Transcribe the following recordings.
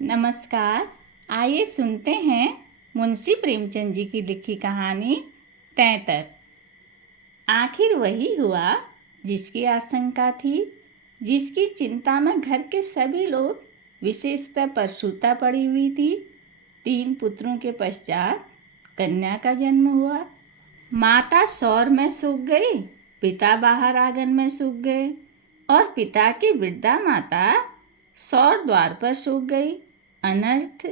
नमस्कार। आइए सुनते हैं मुंशी प्रेमचंद जी की लिखी कहानी तैतर। आखिर वही हुआ जिसकी आशंका थी, जिसकी चिंता में घर के सभी लोग, विशेषतः परसूता पड़ी हुई थी। 3 पुत्रों के पश्चात कन्या का जन्म हुआ। माता सौर में सूख गई, पिता बाहर आंगन में सूख गए और पिता की वृद्धा माता सौर द्वार पर सूख गई। अनर्थ,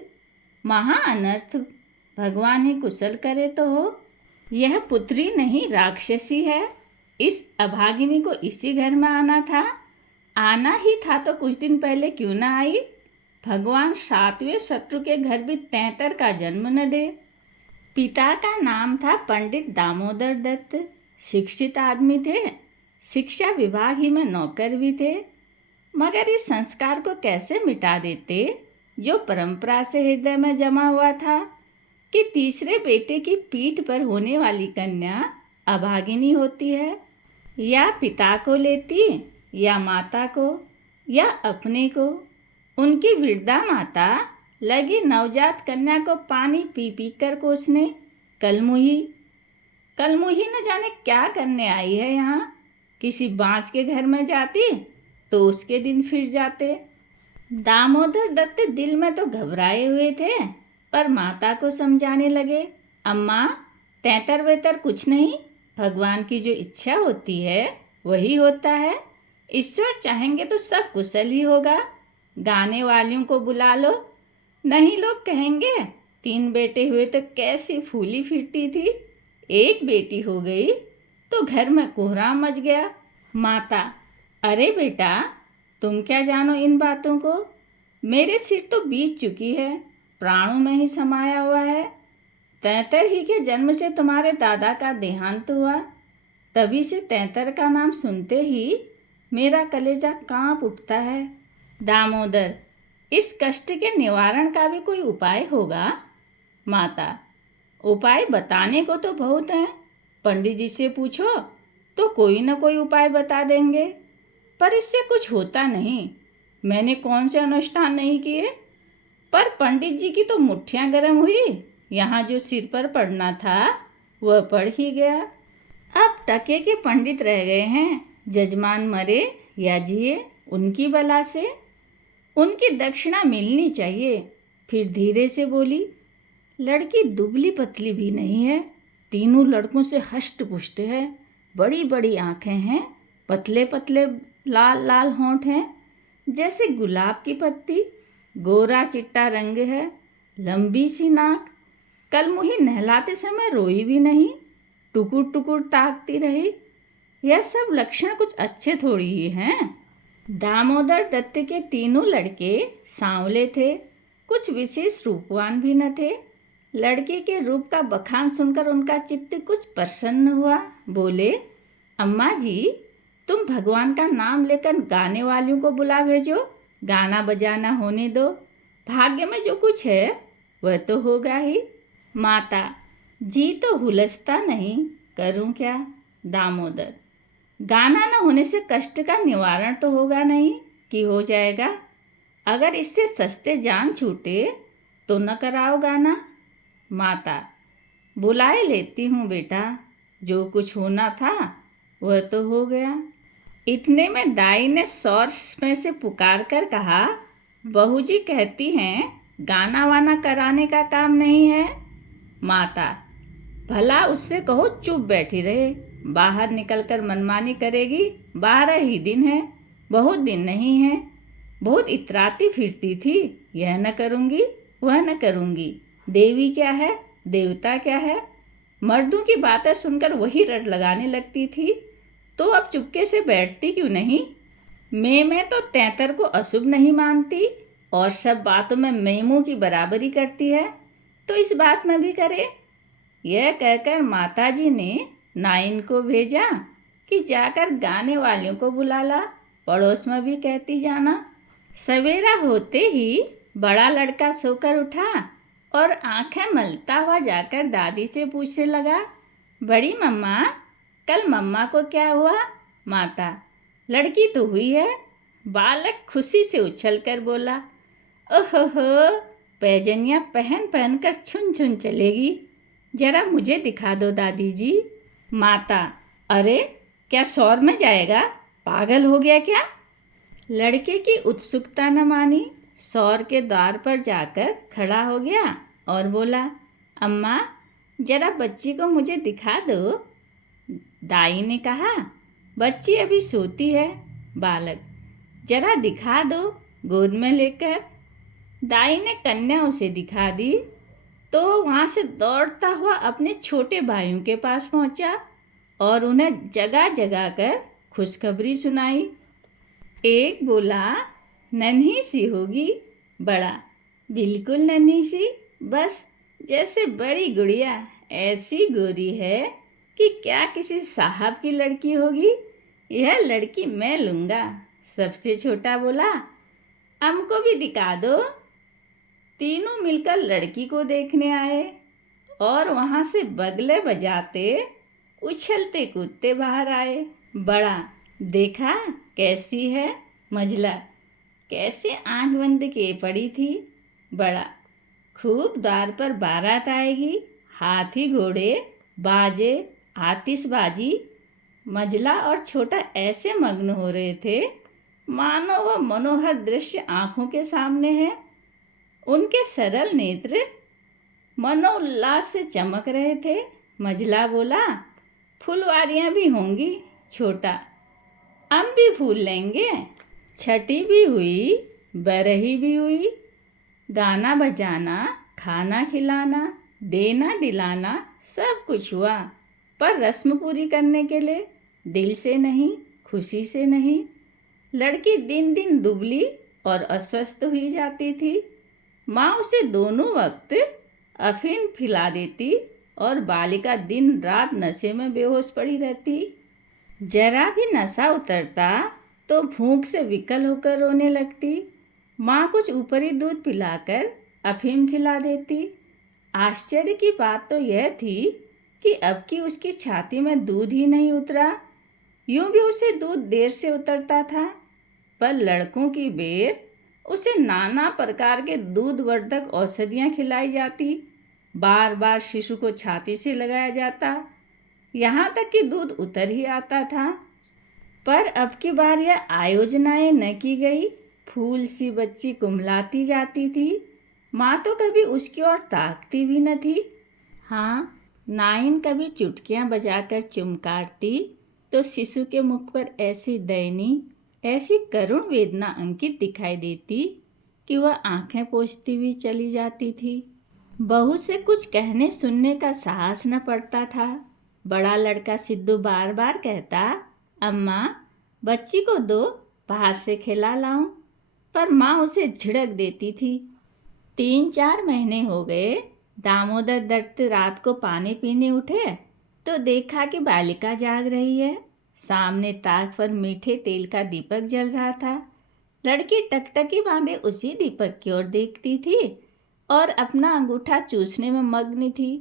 महा अनर्थ। भगवान ही कुशल करे तो हो। यह पुत्री नहीं राक्षसी है। इस अभागिनी को इसी घर में आना था। आना ही था तो कुछ दिन पहले क्यों न आई। भगवान 7वें शत्रु के घर भी तैतर का जन्म न दे। पिता का नाम था पंडित दामोदर दत्त। शिक्षित आदमी थे, शिक्षा विभाग ही में नौकर भी थे। मगर इस संस्कार को कैसे मिटा देते जो परंपरा से हृदय में जमा हुआ था कि तीसरे बेटे की पीठ पर होने वाली कन्या अभागिनी होती है। या पिता को लेती, या माता को, या अपने को। उनकी वृद्धा माता लगी नवजात कन्या को पानी पी पी कर कोसने। कलमुही न जाने क्या करने आई है यहाँ। किसी बाँझ के घर में जाती तो उसके दिन फिर जाते। दामोदर दत्त दिल में तो घबराए हुए थे, पर माता को समझाने लगे, अम्मा, तैतर वैतर कुछ नहीं। भगवान की जो इच्छा होती है वही होता है। ईश्वर चाहेंगे तो सब कुशल ही होगा। गाने वालियों को बुला लो, नहीं लोग कहेंगे 3 बेटे हुए तो कैसी फूली फिरती थी, 1 बेटी हो गई तो घर में कोहराम मच गया। माता, अरे बेटा, तुम क्या जानो इन बातों को। मेरे सिर तो बीत चुकी है, प्राणों में ही समाया हुआ है। तैतर ही के जन्म से तुम्हारे दादा का देहांत हुआ। तभी से तैतर का नाम सुनते ही मेरा कलेजा कांप उठता है। दामोदर, इस कष्ट के निवारण का भी कोई उपाय होगा। माता, उपाय बताने को तो बहुत हैं। पंडित जी से पूछो तो कोई न कोई उपाय बता देंगे, पर इससे कुछ होता नहीं। मैंने कौन से अनुष्ठान नहीं किए, पर पंडित जी की तो मुट्ठियाँ गर्म हुई। यहाँ जो सिर पर पड़ना था वह पड़ ही गया। अब टके के पंडित रह गए हैं। जजमान मरे या जिए, उनकी बला से उनकी दक्षिणा मिलनी चाहिए। फिर धीरे से बोली, लड़की दुबली पतली भी नहीं है, तीनों लड़कों से हष्ट पुष्ट है। बड़ी बड़ी आँखें हैं, पतले पतले लाल लाल होंठ हैं जैसे गुलाब की पत्ती, गोरा चिट्टा रंग है, लंबी सी नाक। कल मुही नहलाते समय रोई भी नहीं, टुकुर टुकुर ताकती रही। यह सब लक्षण कुछ अच्छे थोड़ी ही हैं। दामोदर दत्त के तीनों लड़के सांवले थे, कुछ विशेष रूपवान भी न थे। लड़के के रूप का बखान सुनकर उनका चित्त कुछ प्रसन्न हुआ। बोले, अम्मा जी, तुम भगवान का नाम लेकर गाने वालियों को बुला भेजो, गाना बजाना होने दो। भाग्य में जो कुछ है वह तो होगा ही। माता, जी तो हुलसता नहीं, करूं क्या। दामोदर, गाना न होने से कष्ट का निवारण तो होगा नहीं कि हो जाएगा। अगर इससे सस्ते जान छूटे तो न कराओ गाना। माता, बुलाए लेती हूँ बेटा, जो कुछ होना था वह तो हो गया। इतने में दाई ने सौर में से पुकार कर कहा, बहू जी कहती हैं गाना वाना कराने का काम नहीं है। माता, भला उससे कहो चुप बैठी रहे, बाहर निकलकर मनमानी करेगी। 12 ही दिन है, बहुत दिन नहीं है। बहुत इतराती फिरती थी, यह न करूँगी वह न करूँगी। देवी क्या है, देवता क्या है। मर्दों की बातें सुनकर वही रट लगाने लगती थी, तो अब चुपके से बैठती क्यों नहीं। मैं तो तैतर को अशुभ नहीं मानती और सब बातों में मैं मुँह की बराबरी करती है, तो इस बात में भी करे। यह कहकर माताजी ने नाइन को भेजा कि जाकर गाने वालियों को बुला ला, पड़ोस में भी कहती जाना। सवेरा होते ही बड़ा लड़का सोकर उठा और आंखें मलता हुआ जाकर दादी से पूछने लगा, बड़ी मम्मा, कल मम्मा को क्या हुआ। माता, लड़की तो हुई है। बालक खुशी से उछलकर बोला, ओहो, पैजनियाँ पहन पहन कर छुन छुन चलेगी। जरा मुझे दिखा दो दादी जी। माता, अरे क्या सौर में जाएगा? पागल हो गया क्या? लड़के की उत्सुकता न मानी, सौर के द्वार पर जाकर खड़ा हो गया और बोला, अम्मा जरा बच्ची को मुझे दिखा दो। दाई ने कहा, बच्ची अभी सोती है। बालक, जरा दिखा दो गोद में लेकर। दाई ने कन्या उसे दिखा दी तो वहाँ से दौड़ता हुआ अपने छोटे भाइयों के पास पहुँचा और उन्हें जगा जगा कर खुशखबरी सुनाई। एक बोला, नन्ही सी होगी। बड़ा, बिल्कुल नन्ही सी, बस जैसे बड़ी गुड़िया, ऐसी गोरी है कि क्या किसी साहब की लड़की होगी। यह लड़की मैं लूँगा। सबसे छोटा बोला, हमको भी दिखा दो। तीनों मिलकर लड़की को देखने आए और वहाँ से बगले बजाते उछलते कूदते बाहर आए। बड़ा, देखा कैसी है? मझला, कैसे आंख बंद किए पड़ी थी। बड़ा, खूब द्वार पर बारात आएगी, हाथी घोड़े बाजे आतिशबाजी। मझला और छोटा ऐसे मग्न हो रहे थे मानो वह मनोहर दृश्य आंखों के सामने है। उनके सरल नेत्र मनोल्लास से चमक रहे थे। मझला बोला, फुलवारियाँ भी होंगी। छोटा, हम भी फूल लेंगे। छठी भी हुई, बरही भी हुई। गाना बजाना, खाना खिलाना, देना दिलाना सब कुछ हुआ, पर रस्म पूरी करने के लिए दिल से नहीं, खुशी से नहीं। लड़की दिन दिन दुबली और अस्वस्थ हुई जाती थी। माँ उसे दोनों वक्त अफीम पिला देती और बालिका दिन रात नशे में बेहोश पड़ी रहती। जरा भी नशा उतरता तो भूख से विकल होकर रोने लगती। माँ कुछ ऊपरी दूध पिलाकर अफीम खिला देती। आश्चर्य की बात तो यह थी कि अब की उसकी छाती में दूध ही नहीं उतरा। यूं भी उसे दूध देर से उतरता था, पर लड़कों की बेर उसे नाना प्रकार के दूधवर्धक औषधियाँ खिलाई जाती। बार बार शिशु को छाती से लगाया जाता, यहाँ तक कि दूध उतर ही आता था। पर अब की बार यह आयोजनाएं न की गई। फूल सी बच्ची कुम्हलाती जाती थी। माँ तो कभी उसकी ओर ताकती भी न थी। हाँ, नाइन कभी चुटकियाँ बजाकर चुमकारती तो शिशु के मुख पर ऐसी दयनीय, ऐसी करुण वेदना अंकित दिखाई देती कि वह आंखें पोंछती हुई चली जाती थी। बहू से कुछ कहने सुनने का साहस न पड़ता था। बड़ा लड़का सिद्धू बार बार कहता, अम्मा बच्ची को दो, बाहर से खिला लाऊं, पर माँ उसे झिड़क देती थी। 3-4 महीने हो गए। दामोदर दत्त रात को पानी पीने उठे तो देखा कि बालिका जाग रही है। सामने ताक पर मीठे तेल का दीपक जल रहा था। लड़की टकटकी बांधे उसी दीपक की ओर देखती थी और अपना अंगूठा चूसने में मग्न थी।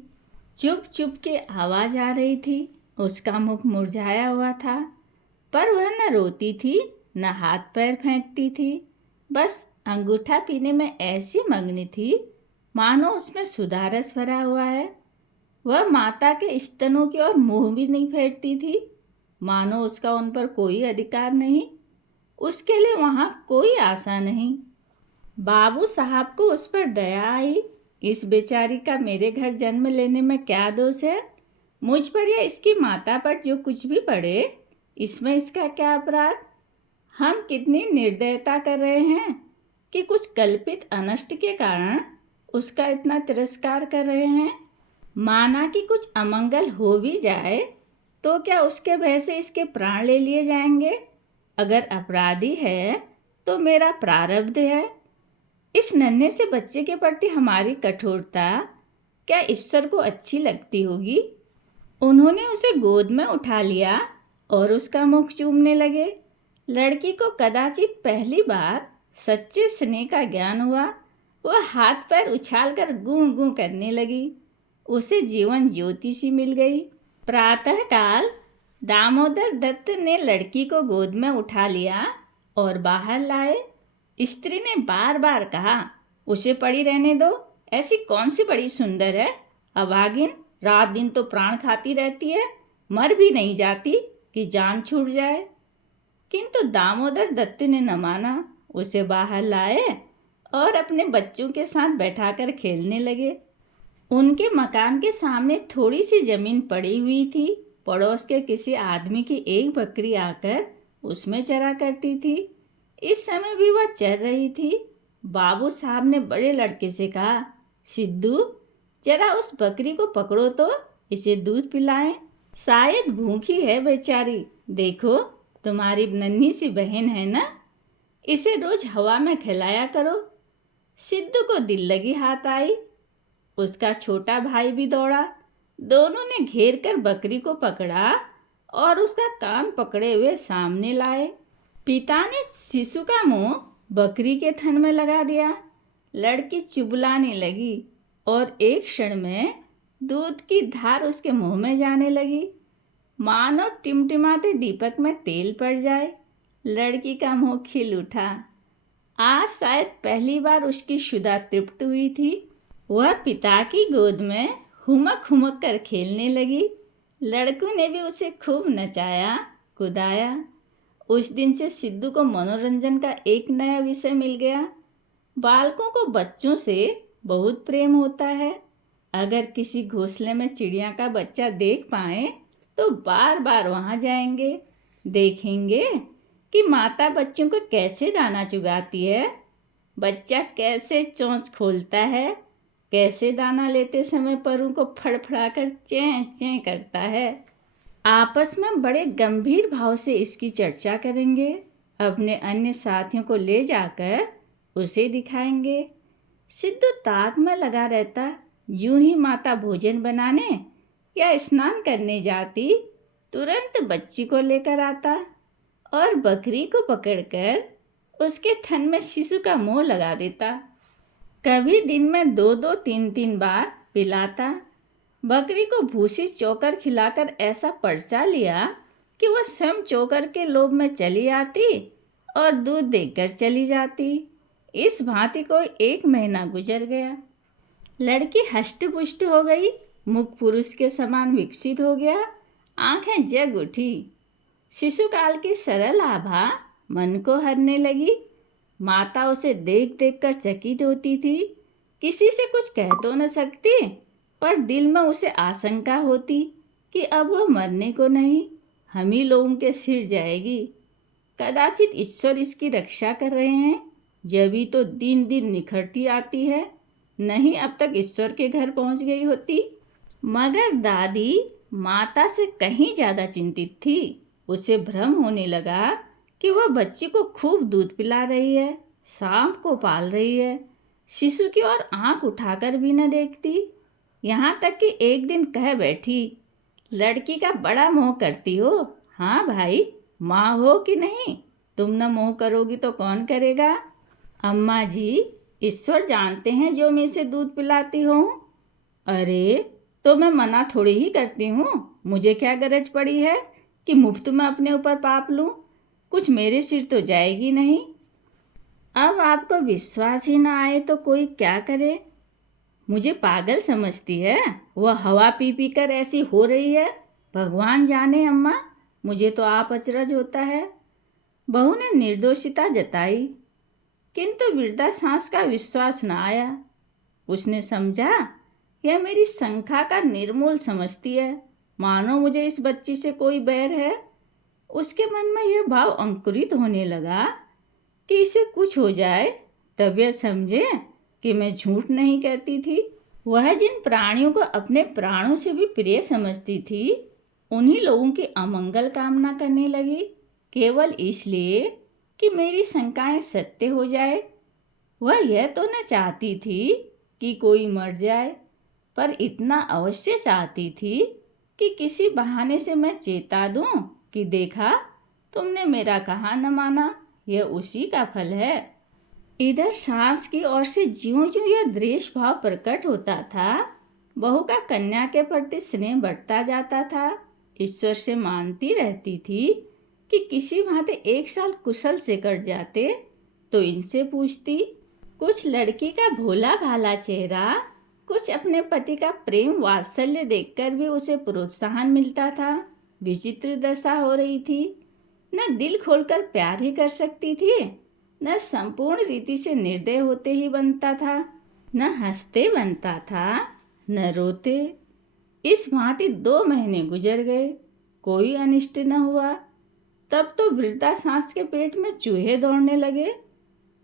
चुप चुप के आवाज आ रही थी। उसका मुख मुरझाया हुआ था, पर वह न रोती थी न हाथ पैर फेंकती थी। बस अंगूठा पीने में ऐसी मग्न थी मानो उसमें सुधा रस भरा हुआ है। वह माता के स्तनों की ओर मुंह भी नहीं फेरती थी, मानो उसका उन पर कोई अधिकार नहीं, उसके लिए वहाँ कोई आशा नहीं। बाबू साहब को उस पर दया आई। इस बेचारी का मेरे घर जन्म लेने में क्या दोष है? मुझ पर या इसकी माता पर जो कुछ भी पड़े, इसमें इसका क्या अपराध? हम कितनी निर्दयता कर रहे हैं कि कुछ कल्पित अनष्ट के कारण उसका इतना तिरस्कार कर रहे हैं। माना कि कुछ अमंगल हो भी जाए तो क्या उसके भय से इसके प्राण ले लिए जाएंगे? अगर अपराधी है तो मेरा प्रारब्ध है। इस नन्हे से बच्चे के प्रति हमारी कठोरता क्या ईश्वर को अच्छी लगती होगी? उन्होंने उसे गोद में उठा लिया और उसका मुख चूमने लगे। लड़की को कदाचित पहली बार सच्चे स्नेह का ज्ञान हुआ। वह हाथ पैर उछालकर गूं गूं करने लगी। उसे जीवन ज्योति सी मिल गई। प्रातःकाल दामोदर दत्त ने लड़की को गोद में उठा लिया और बाहर लाए। स्त्री ने बार बार कहा, उसे पड़ी रहने दो, ऐसी कौन सी बड़ी सुंदर है। अभागिन रात दिन तो प्राण खाती रहती है, मर भी नहीं जाती कि जान छूट जाए। किंतु दामोदर दत्त ने न माना। उसे बाहर लाए और अपने बच्चों के साथ बैठाकर खेलने लगे। उनके मकान के सामने थोड़ी सी जमीन पड़ी हुई थी। पड़ोस के किसी आदमी की एक बकरी आकर उसमें चरा करती थी। इस समय भी वह चर रही थी। बाबू साहब ने बड़े लड़के से कहा, सिद्धू, जरा उस बकरी को पकड़ो तो इसे दूध पिलाएं। शायद भूखी है बेचारी। देखो, तुम्हारी नन्ही सी बहन है ना, इसे रोज हवा में खिलाया करो। सिद्धू को दिल लगी हाथ आई। उसका छोटा भाई भी दौड़ा। दोनों ने घेर कर बकरी को पकड़ा और उसका कान पकड़े हुए सामने लाए। पिता ने शिशु का मुंह बकरी के थन में लगा दिया। लड़की चुबलाने लगी और एक क्षण में दूध की धार उसके मुंह में जाने लगी, मानो टिमटिमाते दीपक में तेल पड़ जाए। लड़की का मुंह खिल उठा। आज शायद पहली बार उसकी क्षुधा तृप्त हुई थी। वह पिता की गोद में हुमक हुमक कर खेलने लगी। लड़कों ने भी उसे खूब नचाया कुदाया। उस दिन से सिद्धू को मनोरंजन का एक नया विषय मिल गया। बालकों को बच्चों से बहुत प्रेम होता है। अगर किसी घोंसले में चिड़िया का बच्चा देख पाए तो बार बार वहाँ जाएंगे, देखेंगे कि माता बच्चों को कैसे दाना चुगाती है, बच्चा कैसे चोंच खोलता है, कैसे दाना लेते समय परों को फड़फड़ाकर चें चें करता है। आपस में बड़े गंभीर भाव से इसकी चर्चा करेंगे। अपने अन्य साथियों को ले जाकर उसे दिखाएंगे। सिद्धू ताक में लगा रहता। यूं ही माता भोजन बनाने या स्नान करने जाती, तुरंत बच्ची को लेकर आता और बकरी को पकड़कर उसके थन में शिशु का मुंह लगा देता। कभी दिन में 2-2, 3-3 बार पिलाता। बकरी को भूसी चोकर खिलाकर ऐसा परचा लिया कि वह स्वयं चोकर के लोभ में चली आती और दूध देकर चली जाती। इस भांति कोई 1 महीना गुजर गया। लड़की हष्ट-पुष्ट हो गई, मुख पुरुष के समान विकसित हो गया, आंखें जग उठी। शिशुकाल की सरल आभा मन को हरने लगी। माता उसे देख देख कर चकित होती थी। किसी से कुछ कह तो न सकती, पर दिल में उसे आशंका होती कि अब वह मरने को नहीं, हम ही लोगों के सिर जाएगी। कदाचित ईश्वर इसकी रक्षा कर रहे हैं, जब ही तो दिन दिन निखरती आती है, नहीं अब तक ईश्वर के घर पहुंच गई होती। मगर दादी माता से कहीं ज़्यादा चिंतित थी। उसे भ्रम होने लगा कि वह बच्ची को खूब दूध पिला रही है, सांप को पाल रही है, शिशु की ओर आंख उठाकर भी न देखती। यहाँ तक कि एक दिन कह बैठी, लड़की का बड़ा मोह करती हो। हाँ भाई, माँ हो कि नहीं, तुम न मोह करोगी तो कौन करेगा। अम्मा जी, ईश्वर जानते हैं जो मैं इसे दूध पिलाती हूँ। अरे, तो मैं मना थोड़ी ही करती हूँ। मुझे क्या गरज पड़ी है कि मुफ्त में अपने ऊपर पाप लूँ। कुछ मेरे सिर तो जाएगी नहीं। अब आपको विश्वास ही ना आए तो कोई क्या करे। मुझे पागल समझती है, वह हवा पी पी कर ऐसी हो रही है। भगवान जाने अम्मा, मुझे तो आप अचरज होता है। बहू ने निर्दोषिता जताई, किंतु वृद्धा सास का विश्वास न आया। उसने समझा यह मेरी शंका का निर्मूल समझती है, मानो मुझे इस बच्ची से कोई बैर है। उसके मन में यह भाव अंकुरित होने लगा कि इसे कुछ हो जाए तब यह समझे कि मैं झूठ नहीं कहती थी। वह जिन प्राणियों को अपने प्राणों से भी प्रिय समझती थी, उन्हीं लोगों की अमंगल कामना करने लगी, केवल इसलिए कि मेरी शंकाएं सत्य हो जाए। वह यह तो न चाहती थी कि कोई मर जाए, पर इतना अवश्य चाहती थी कि किसी बहाने से मैं चेता दूं कि देखा, तुमने मेरा कहा न माना, यह उसी का फल है। इधर सास की ओर से ज्यों ज्यों यह द्वेष भाव प्रकट होता था, बहू का कन्या के प्रति स्नेह बढ़ता जाता था। ईश्वर से मानती रहती थी कि किसी भांति 1 साल कुशल से कट जाते तो इनसे पूछती। कुछ लड़की का भोला भाला चेहरा, कुछ अपने पति का प्रेम वात्सल्य देखकर भी उसे प्रोत्साहन मिलता था। विचित्र दशा हो रही थी। न दिल खोलकर प्यार ही कर सकती थी, न संपूर्ण रीति से निर्दय होते ही बनता था, न हंसते बनता था, न रोते। इस भांति 2 महीने गुजर गए, कोई अनिष्ट न हुआ। तब तो वृद्धा सास के पेट में चूहे दौड़ने लगे।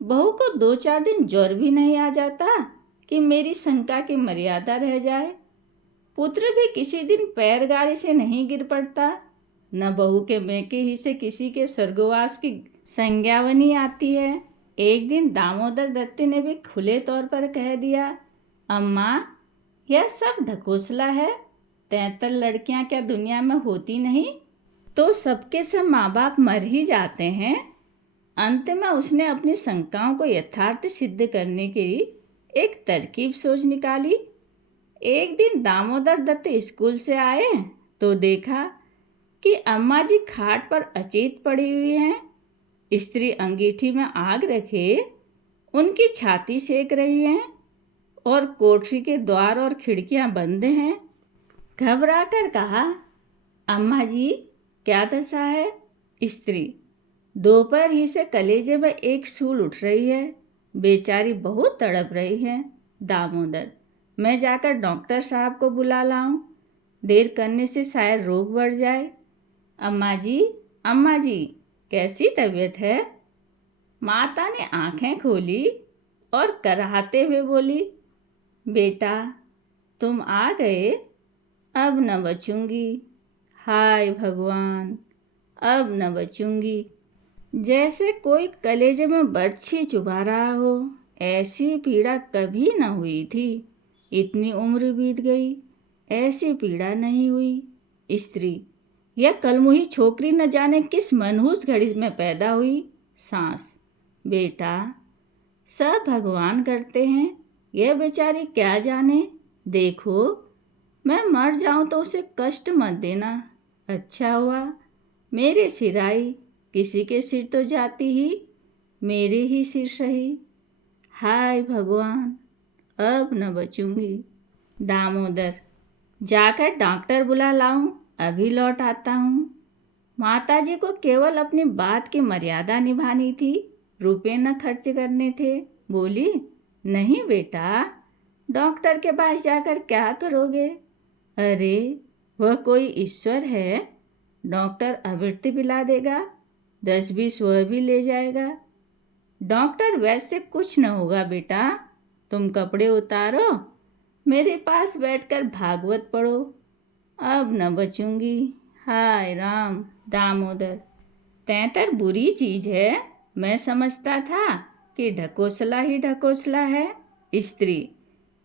बहू को 2-4 दिन ज्वर भी नहीं आ जाता कि मेरी शंका की मर्यादा रह जाए। पुत्र भी किसी दिन पैर गाड़ी से नहीं गिर पड़ता, न बहू के मैके ही से किसी के स्वर्गवास की संज्ञावनी आती है। एक दिन दामोदर दत्त ने भी खुले तौर पर कह दिया, अम्मा, यह सब ढकोसला है। 73 लड़कियां क्या दुनिया में होती नहीं? तो सबके सब माँ बाप मर ही जाते हैं। अंत में उसने अपनी शंकाओं को यथार्थ सिद्ध करने के लिए एक तरकीब सोच निकाली। एक दिन दामोदर दत्त स्कूल से आए तो देखा कि अम्मा जी खाट पर अचेत पड़ी हुई हैं। स्त्री अंगीठी में आग रखे उनकी छाती सेक रही हैं और कोठरी के द्वार और खिड़कियां बंद हैं। घबरा कर कहा, अम्मा जी, क्या दशा है? स्त्री, दोपहर ही से कलेजे में एक सूल उठ रही है, बेचारी बहुत तड़प रही है। दामोदर, मैं जाकर डॉक्टर साहब को बुला लाऊं? देर करने से शायद रोग बढ़ जाए। अम्मा जी, कैसी तबीयत है? माता ने आंखें खोली और कराहते हुए बोली, बेटा, तुम आ गए, अब न बचूंगी। हाय भगवान, अब न बचूंगी। जैसे कोई कलेजे में बरछी चुभा रहा हो, ऐसी पीड़ा कभी न हुई थी। इतनी उम्र बीत गई, ऐसी पीड़ा नहीं हुई। स्त्री, यह कलमुही छोकरी न जाने किस मनहूस घड़ी में पैदा हुई। सास, बेटा, सब भगवान करते हैं, यह बेचारी क्या जाने। देखो, मैं मर जाऊं तो उसे कष्ट मत देना। अच्छा हुआ मेरे सिर आई, किसी के सिर तो जाती ही, मेरे ही सिर सही। हाय भगवान, अब न बचूंगी। दामोदर, जाकर डॉक्टर बुला लाऊं? अभी लौट आता हूँ। माताजी को केवल अपनी बात की मर्यादा निभानी थी, रुपए न खर्च करने थे। बोली, नहीं बेटा, डॉक्टर के पास जाकर क्या करोगे? अरे, वह कोई ईश्वर है, डॉक्टर अमृत पिला देगा, 10-20 वह भी ले जाएगा। डॉक्टर वैसे कुछ न होगा बेटा, तुम कपड़े उतारो, मेरे पास बैठकर भागवत पढ़ो। अब न बचूंगी। हाय राम। दामोदर, 73 बुरी चीज है, मैं समझता था कि ढकोसला ही ढकोसला है। स्त्री,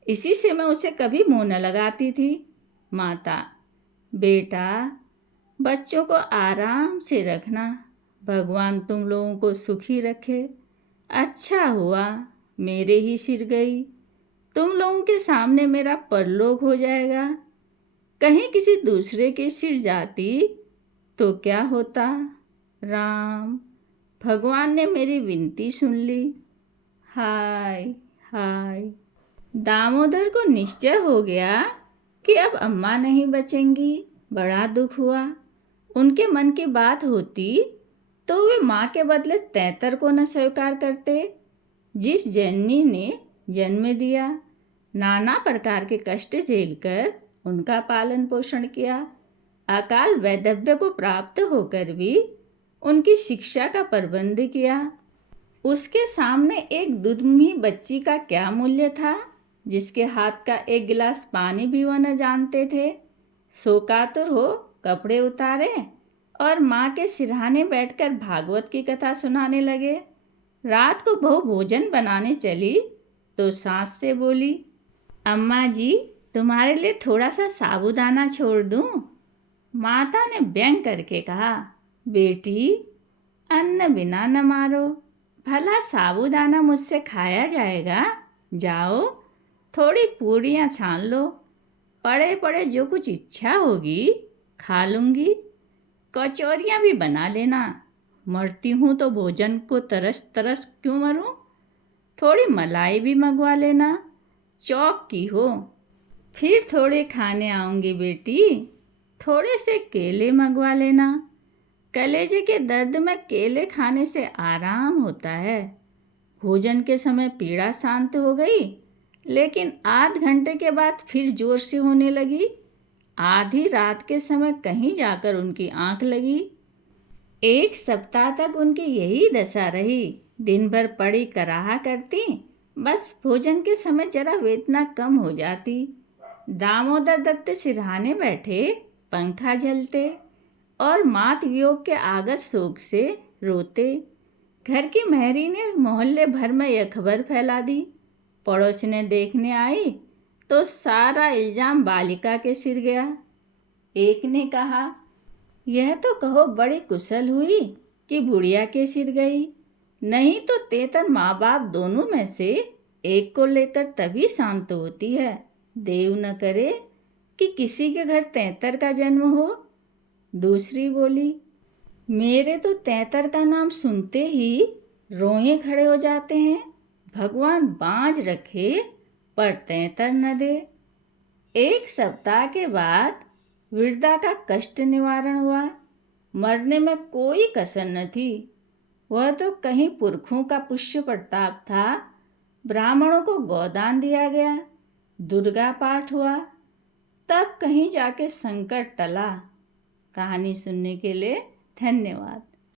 इसी से मैं उसे कभी मुंह न लगाती थी। माता, बेटा, बच्चों को आराम से रखना, भगवान तुम लोगों को सुखी रखे। अच्छा हुआ मेरे ही सिर गई, तुम लोगों के सामने मेरा परलोक हो जाएगा। कहीं किसी दूसरे के सिर जाती तो क्या होता। राम, भगवान ने मेरी विनती सुन ली। हाय हाय। दामोदर को निश्चय हो गया कि अब अम्मा नहीं बचेंगी। बड़ा दुख हुआ। उनके मन की बात होती तो वे माँ के बदले 73 को न स्वीकार करते, जिस जननी ने जन्म दिया, नाना प्रकार के कष्ट झेलकर उनका पालन पोषण किया, अकाल वैधव्य को प्राप्त होकर भी उनकी शिक्षा का प्रबंध किया। उसके सामने एक दुधमुही बच्ची का क्या मूल्य था, जिसके हाथ का एक गिलास पानी भी वह न जानते थे। शोकातुर हो कपड़े उतारे और माँ के सिरहाने बैठकर भागवत की कथा सुनाने लगे। रात को बहू भोजन बनाने चली तो सास से बोली, अम्मा जी, तुम्हारे लिए थोड़ा सा साबूदाना छोड़ दूं? माता ने व्यंग करके कहा, बेटी, अन्न बिना न मारो, भला साबूदाना मुझसे खाया जाएगा? जाओ, थोड़ी पूरियां छान लो, पड़े पड़े जो कुछ इच्छा होगी खा लूँगी। कचौरियाँ भी बना लेना, मरती हूँ तो भोजन को तरस तरस क्यों मरूं? थोड़ी मलाई भी मंगवा लेना, चौक की हो। फिर थोड़े खाने आऊँगी बेटी, थोड़े से केले मंगवा लेना। कलेजे के दर्द में केले खाने से आराम होता है। भोजन के समय पीड़ा शांत हो गई, लेकिन आध घंटे के बाद फिर जोर से होने लगी। आधी रात के समय कहीं जाकर उनकी आंख लगी। 1 सप्ताह तक उनकी यही दशा रही। दिन भर पड़ी कराहा करती, बस भोजन के समय जरा वेदना कम हो जाती। दामोदर दत्त सिरहाने बैठे, पंखा झलते और मात वियोग के आगत शोक से रोते। घर की महरी ने मोहल्ले भर में यह खबर फैला दी। पड़ोसिनें देखने आई तो सारा इल्जाम बालिका के सिर गया। एक ने कहा, यह तो कहो बड़ी कुशल हुई कि बुढ़िया के सिर गई, नहीं तो तेतर माँ बाप दोनों में से एक को लेकर तभी शांत होती है। देव न करे कि किसी के घर तेतर का जन्म हो। दूसरी बोली, मेरे तो तेतर का नाम सुनते ही रोए खड़े हो जाते हैं। भगवान बाँझ रखे पर तेतर न दे। 1 सप्ताह के बाद वृद्धा का कष्ट निवारण हुआ। मरने में कोई कसर न थी। वह तो कहीं पुरखों का पुष्य प्रताप था। ब्राह्मणों को गोदान दिया गया, दुर्गा पाठ हुआ, तब कहीं जाके संकट टला। कहानी सुनने के लिए धन्यवाद।